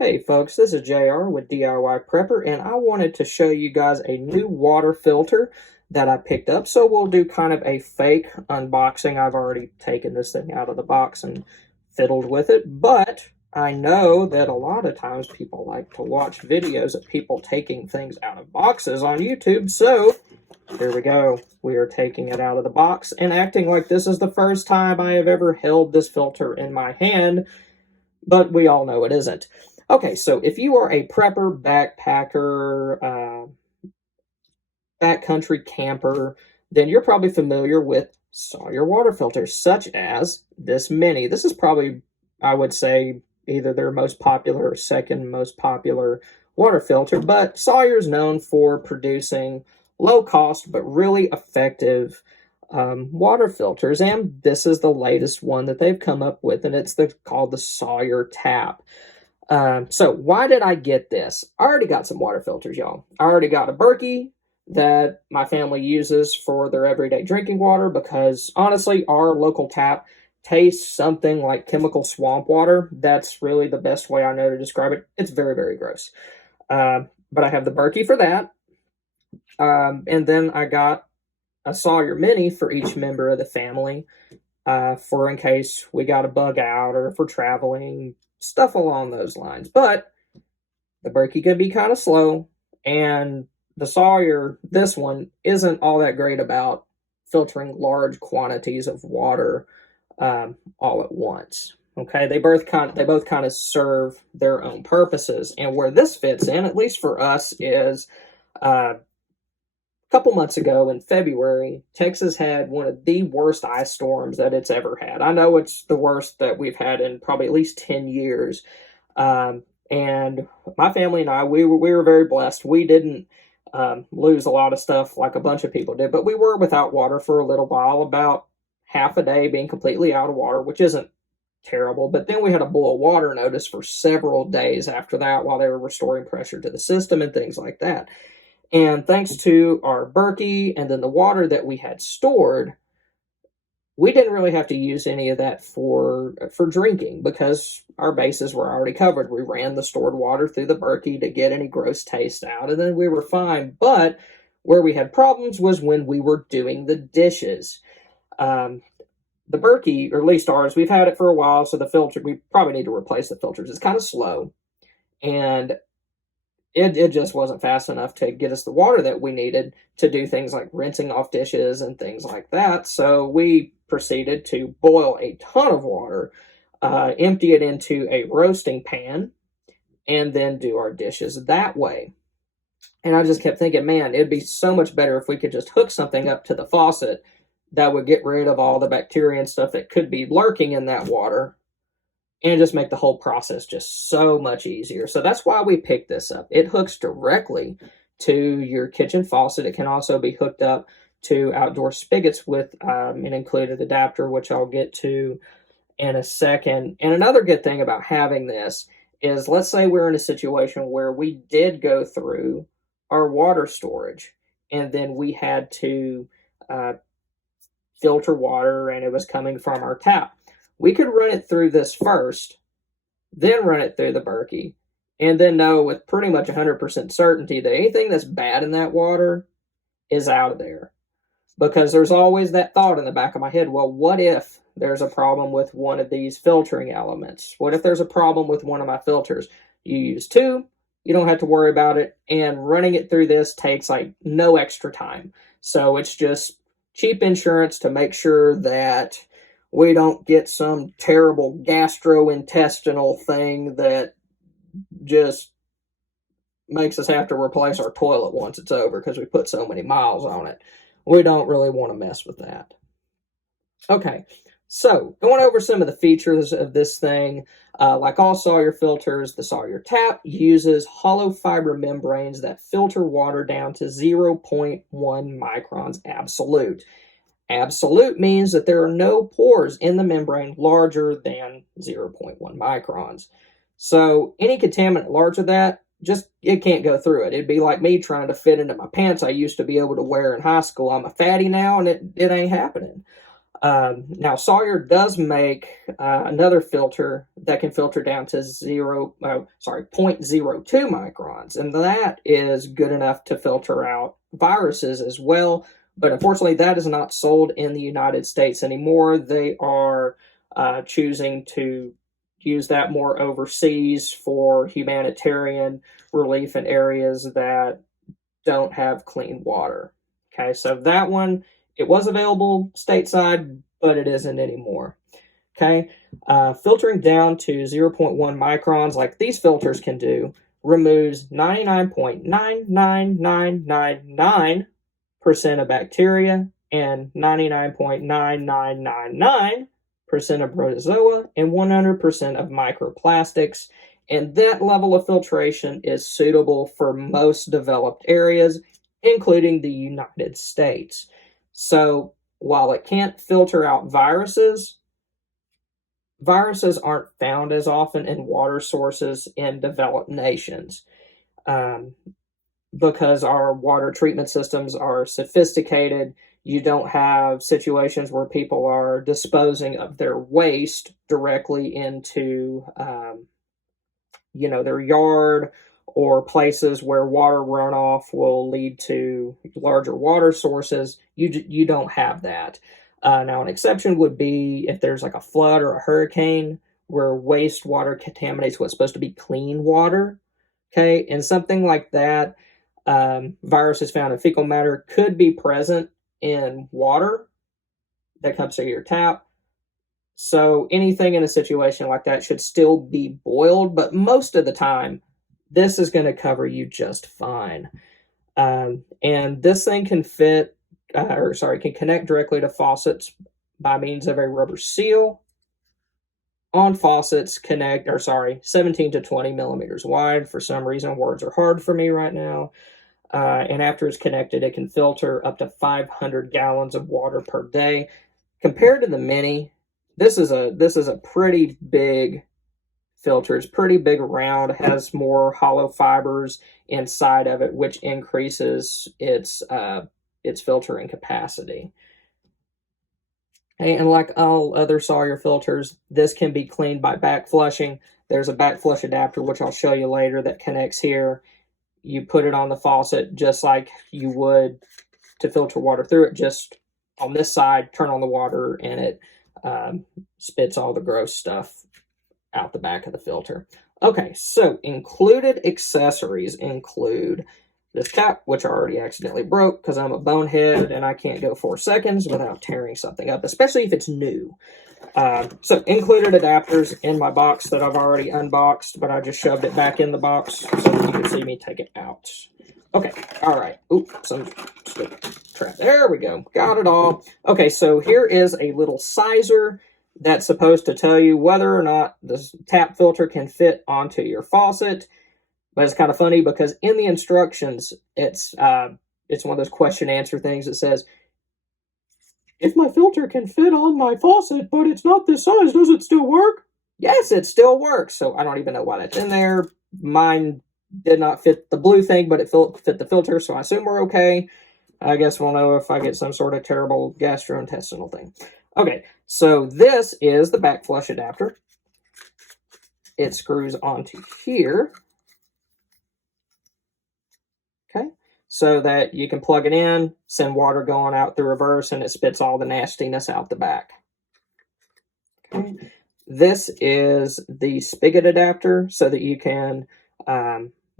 Hey folks, this is JR with DIY Prepper, and I wanted to show you guys a new water filter that I picked up. So we'll do kind of a fake unboxing. I've already taken this thing out of the box and fiddled with it, but I know that a lot of times people like to watch videos of people taking things out of boxes on YouTube. So here we go. We are taking it out of the box and acting like this is the first time I have ever held this filter in my hand, but we all know it isn't. Okay, so if you are a prepper, backpacker, backcountry camper, then you're probably familiar with Sawyer water filters, such as this mini. This is probably, I would say, either their most popular or second most popular water filter, but Sawyer's known for producing low-cost but really effective water filters, and this is the latest one that they've come up with, and it's called the Sawyer Tap. So why did I get this? I already got some water filters, y'all. I already got a Berkey that my family uses for their everyday drinking water because, honestly, our local tap tastes something like chemical swamp water. That's really the best way I know to describe it. It's very, very gross. But I have the Berkey for that. And then I got a Sawyer Mini for each member of the family for in case we got a bug out or if we're traveling, stuff along those lines. But the Berkey can be kind of slow, and the Sawyer, this one, isn't all that great about filtering large quantities of water all at once. Okay, they both kind of serve their own purposes, and where this fits in, at least for us, is a couple months ago in February, Texas had one of the worst ice storms that it's ever had. I know it's the worst that we've had in probably at least 10 years. And my family and I, we were very blessed. We didn't lose a lot of stuff like a bunch of people did, but we were without water for a little while, about half a day being completely out of water, which isn't terrible. But then we had a boil water notice for several days after that while they were restoring pressure to the system and things like that. And thanks to our Berkey and then the water that we had stored, we didn't really have to use any of that for drinking because our bases were already covered. We ran the stored water through the Berkey to get any gross taste out, and then we were fine. But where we had problems was when we were doing the dishes. The Berkey, or at least ours, we've had it for a while, so the filter, we probably need to replace the filters. It's kind of slow, and it just wasn't fast enough to get us the water that we needed to do things like rinsing off dishes and things like that. So we proceeded to boil a ton of water, empty it into a roasting pan, and then do our dishes that way. And I just kept thinking, man, it'd be so much better if we could just hook something up to the faucet that would get rid of all the bacteria and stuff that could be lurking in that water, and just make the whole process just so much easier. So that's why we picked this up. It hooks directly to your kitchen faucet. It can also be hooked up to outdoor spigots with an included adapter, which I'll get to in a second. And another good thing about having this is, let's say we're in a situation where we did go through our water storage and then we had to filter water and it was coming from our tap. We could run it through this first, then run it through the Berkey, and then know with pretty much 100% certainty that anything that's bad in that water is out of there. Because there's always that thought in the back of my head, well, what if there's a problem with one of these filtering elements? What if there's a problem with one of my filters? You use two, you don't have to worry about it, and running it through this takes like no extra time. So it's just cheap insurance to make sure that we don't get some terrible gastrointestinal thing that just makes us have to replace our toilet once it's over because we put so many miles on it. We don't really want to mess with that. Okay, so going over some of the features of this thing, like all Sawyer filters, the Sawyer Tap uses hollow fiber membranes that filter water down to 0.1 microns absolute. Absolute means that there are no pores in the membrane larger than 0.1 microns. So any contaminant larger than that, it can't go through it. It'd be like me trying to fit into my pants I used to be able to wear in high school. I'm a fatty now, and it ain't happening. Now, Sawyer does make another filter that can filter down to 0.02 microns, and that is good enough to filter out viruses as well. But unfortunately, that is not sold in the United States anymore. They are choosing to use that more overseas for humanitarian relief in areas that don't have clean water. Okay, so that one, it was available stateside, but it isn't anymore. Okay, filtering down to 0.1 microns, like these filters can do, removes 99.99999% of bacteria and 99.9999% of protozoa and 100% of microplastics. And that level of filtration is suitable for most developed areas, including the United States. So while it can't filter out viruses, viruses aren't found as often in water sources in developed nations. Because our water treatment systems are sophisticated, you don't have situations where people are disposing of their waste directly into their yard, or places where water runoff will lead to larger water sources. You don't have that. Now, an exception would be if there's like a flood or a hurricane where wastewater contaminates what's supposed to be clean water. Okay, and something like that, viruses found in fecal matter could be present in water that comes through your tap. So anything in a situation like that should still be boiled, but most of the time, this is going to cover you just fine. And this thing can can connect directly to faucets by means of a rubber seal. On faucets, 17 to 20 millimeters wide. For some reason, words are hard for me right now. And after it's connected, it can filter up to 500 gallons of water per day. Compared to the Mini, this is a pretty big filter. It's pretty big around, has more hollow fibers inside of it, which increases its filtering capacity. And like all other Sawyer filters, this can be cleaned by back flushing. There's a back flush adapter, which I'll show you later, that connects here. You put it on the faucet just like you would to filter water through it. Just on this side, turn on the water, and it spits all the gross stuff out the back of the filter. Okay, so included accessories include this cap, which I already accidentally broke because I'm a bonehead and I can't go 4 seconds without tearing something up, especially if it's new. So included adapters in my box that I've already unboxed, but I just shoved it back in the box so that you can see me take it out. Okay, all right. Oops, some trap. There we go. Got it all. Okay, so here is a little sizer that's supposed to tell you whether or not this tap filter can fit onto your faucet. But it's kind of funny because in the instructions, it's one of those question answer things that says, if my filter can fit on my faucet, but it's not this size, does it still work? Yes, it still works. So I don't even know why that's in there. Mine did not fit the blue thing, but it fit the filter, so I assume we're okay. I guess we'll know if I get some sort of terrible gastrointestinal thing. Okay, so this is the back flush adapter. It screws onto here. Okay, so that you can plug it in, send water going out the reverse, and it spits all the nastiness out the back. Okay, this is the spigot adapter so that you can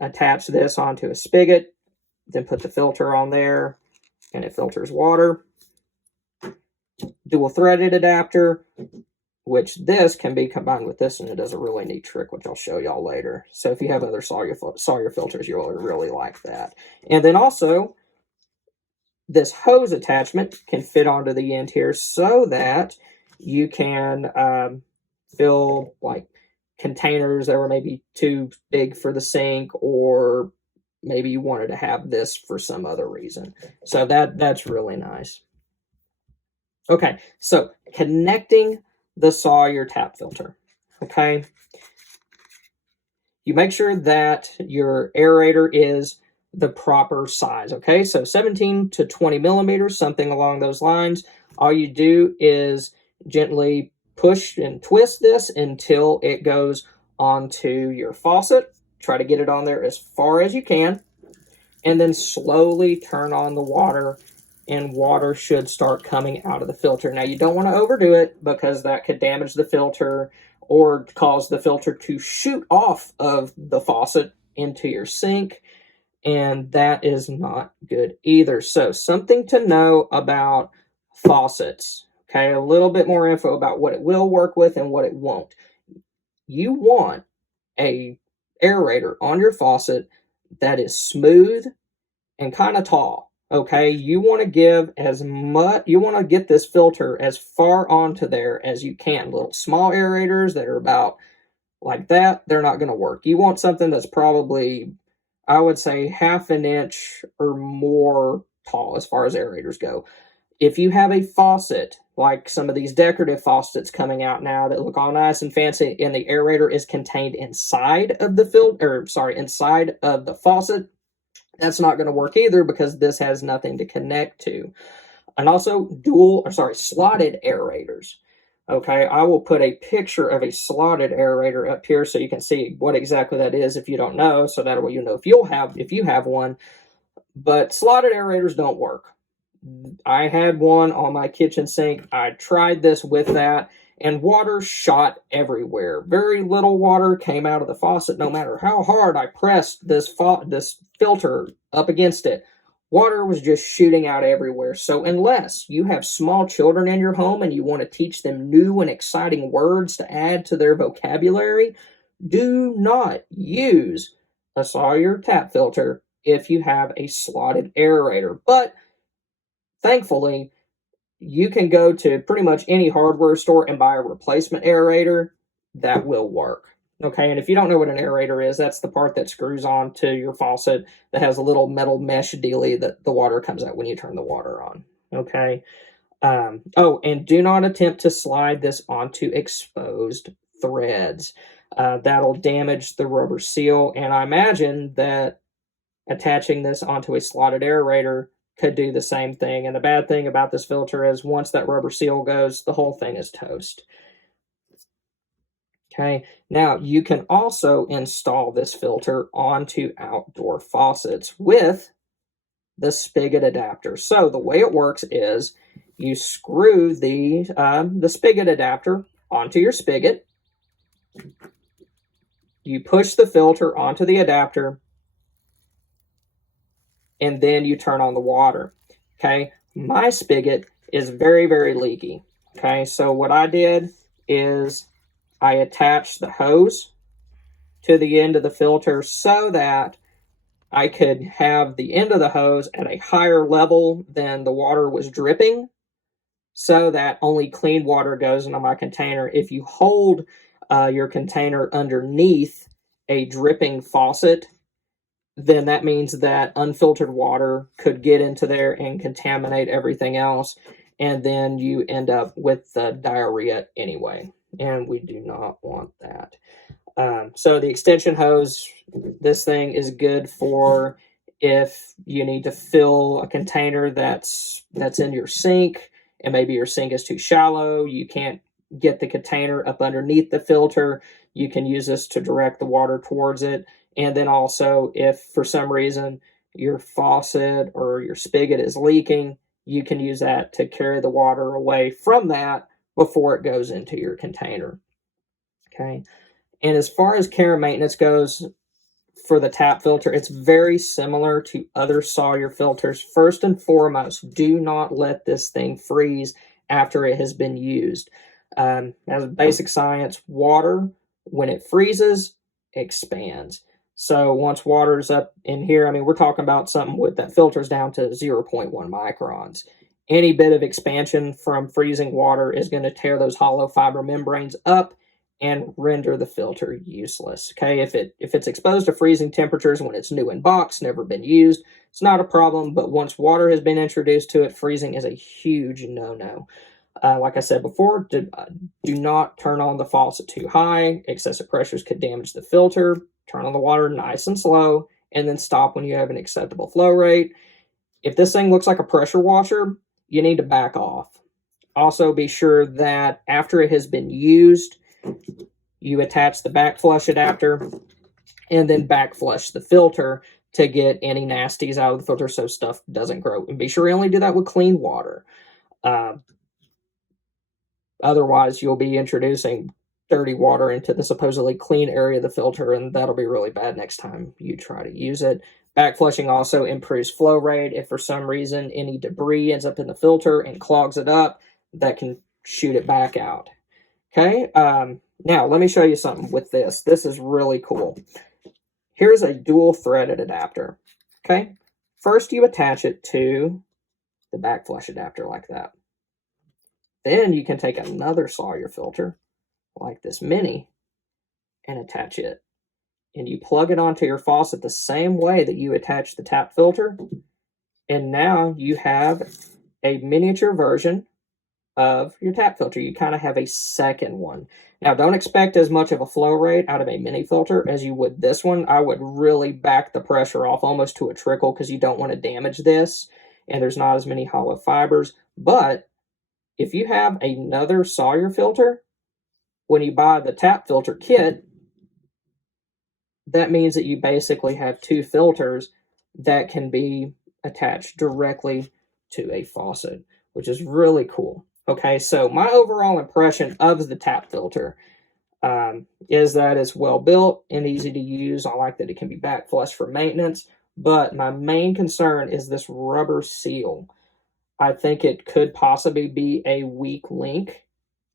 attach this onto a spigot, then put the filter on there, and it filters water. Dual threaded adapter, which this can be combined with this, and it does a really neat trick, which I'll show y'all later. So if you have other Sawyer filters, you'll really like that. And then also, this hose attachment can fit onto the end here so that you can fill like containers that were maybe too big for the sink, or maybe you wanted to have this for some other reason. So that's really nice. Okay, so connecting the Sawyer tap filter. Okay, you make sure that your aerator is the proper size. Okay, so 17 to 20 millimeters, something along those lines. All you do is gently push and twist this until it goes onto your faucet. Try to get it on there as far as you can, and then slowly turn on the water, and water should start coming out of the filter. Now, you don't want to overdo it because that could damage the filter or cause the filter to shoot off of the faucet into your sink, and that is not good either. So, something to know about faucets. Okay, a little bit more info about what it will work with and what it won't. You want a aerator on your faucet that is smooth and kind of tall. Okay, you want to give as much, you want to get this filter as far onto there as you can. Little small aerators that are about like that, they're not going to work. You want something that's probably, I would say, half an inch or more tall as far as aerators go. If you have a faucet, like some of these decorative faucets coming out now that look all nice and fancy, and the aerator is contained inside of the inside of the faucet, that's not going to work either because this has nothing to connect to. And also slotted aerators. Okay, I will put a picture of a slotted aerator up here so you can see what exactly that is if you don't know, so that way you know if you have one. But slotted aerators don't work. I had one on my kitchen sink. I tried this with that, and water shot everywhere. Very little water came out of the faucet, no matter how hard I pressed this filter up against it. Water was just shooting out everywhere. So unless you have small children in your home and you want to teach them new and exciting words to add to their vocabulary, do not use a Sawyer Tap filter if you have a slotted aerator. But thankfully, you can go to pretty much any hardware store and buy a replacement aerator that will work. Okay, and if you don't know what an aerator is, that's the part that screws on to your faucet that has a little metal mesh dealie that the water comes out when you turn the water on. Okay. And do not attempt to slide this onto exposed threads. That'll damage the rubber seal, and I imagine that attaching this onto a slotted aerator could do the same thing. And the bad thing about this filter is once that rubber seal goes, the whole thing is toast. Okay, now you can also install this filter onto outdoor faucets with the spigot adapter. So the way it works is you screw the spigot adapter onto your spigot. You push the filter onto the adapter, and then you turn on the water. Okay, my spigot is very, very leaky. Okay, so what I did is I attached the hose to the end of the filter so that I could have the end of the hose at a higher level than the water was dripping, so that only clean water goes into my container. If you hold your container underneath a dripping faucet, then that means that unfiltered water could get into there and contaminate everything else, and then you end up with diarrhea anyway, and we do not want that. So the extension hose, this thing is good for if you need to fill a container that's in your sink, and maybe your sink is too shallow, you can't get the container up underneath the filter, you can use this to direct the water towards it. And then also, if for some reason your faucet or your spigot is leaking, you can use that to carry the water away from that before it goes into your container. Okay. And as far as care and maintenance goes for the tap filter, it's very similar to other Sawyer filters. First and foremost, do not let this thing freeze after it has been used. As basic science, water, when it freezes, expands. So once water's up in here, I mean, we're talking about something with that filters down to 0.1 microns. Any bit of expansion from freezing water is going to tear those hollow fiber membranes up and render the filter useless. Okay, if it's exposed to freezing temperatures when it's new in box, never been used, it's not a problem. But once water has been introduced to it, freezing is a huge no-no. Like I said before, do not turn on the faucet too high. Excessive pressures could damage the filter. Turn on the water nice and slow, and then stop when you have an acceptable flow rate. If this thing looks like a pressure washer, you need to back off. Also be sure that after it has been used, you attach the back flush adapter and then back flush the filter to get any nasties out of the filter so stuff doesn't grow. And be sure you only do that with clean water. Otherwise, you'll be introducing dirty water into the supposedly clean area of the filter, and that'll be really bad next time you try to use it. Back flushing also improves flow rate. If for some reason any debris ends up in the filter and clogs it up, that can shoot it back out. Okay, now let me show you something with this. This is really cool. Here's a dual threaded adapter. Okay, first you attach it to the back flush adapter like that. Then you can take another Sawyer filter like this mini and attach it. And you plug it onto your faucet the same way that you attach the tap filter. And now you have a miniature version of your tap filter. You kind of have a second one. Now, don't expect as much of a flow rate out of a mini filter as you would this one. I would really back the pressure off almost to a trickle because you don't want to damage this. And there's not as many hollow fibers. But if you have another Sawyer filter, when you buy the tap filter kit, that means that you basically have two filters that can be attached directly to a faucet, which is really cool. Okay, so my overall impression of the tap filter is that it's well built and easy to use. I like that it can be back flush for maintenance, but my main concern is this rubber seal. I think it could possibly be a weak link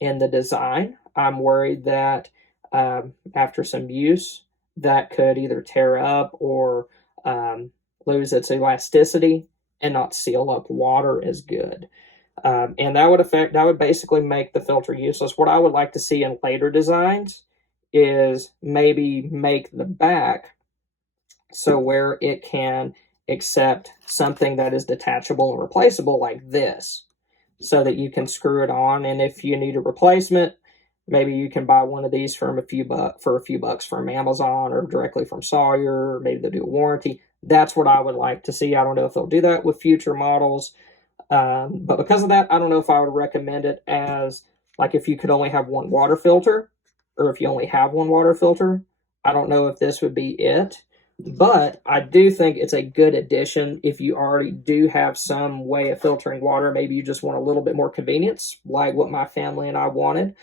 in the design. I'm worried that after some use, that could either tear up or lose its elasticity and not seal up water as good. And that would basically make the filter useless. What I would like to see in later designs is maybe make the back so where it can accept something that is detachable and replaceable like this, so that you can screw it on, and if you need a replacement, maybe you can buy one of these for a few bucks from Amazon or directly from Sawyer, or maybe they'll do a warranty. That's what I would like to see. I don't know if they'll do that with future models, but because of that, I don't know if I would recommend it as, like, if you could only have one water filter, or if you only have one water filter, I don't know if this would be it. But I do think it's a good addition if you already do have some way of filtering water. Maybe you just want a little bit more convenience, like what my family and I wanted.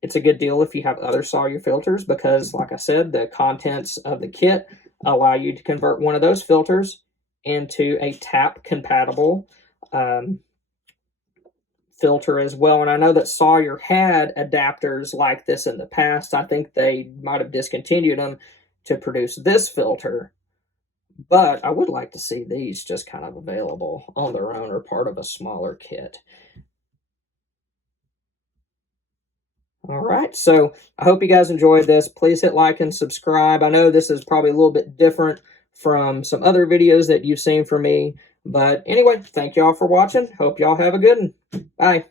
It's a good deal if you have other Sawyer filters because, like I said, the contents of the kit allow you to convert one of those filters into a tap-compatible filter as well. And I know that Sawyer had adapters like this in the past. I think they might have discontinued them to produce this filter, but I would like to see these just kind of available on their own or part of a smaller kit. All right, so I hope you guys enjoyed this. Please hit like and subscribe. I know this is probably a little bit different from some other videos that you've seen from me, but anyway, thank y'all for watching. Hope y'all have a good one. Bye.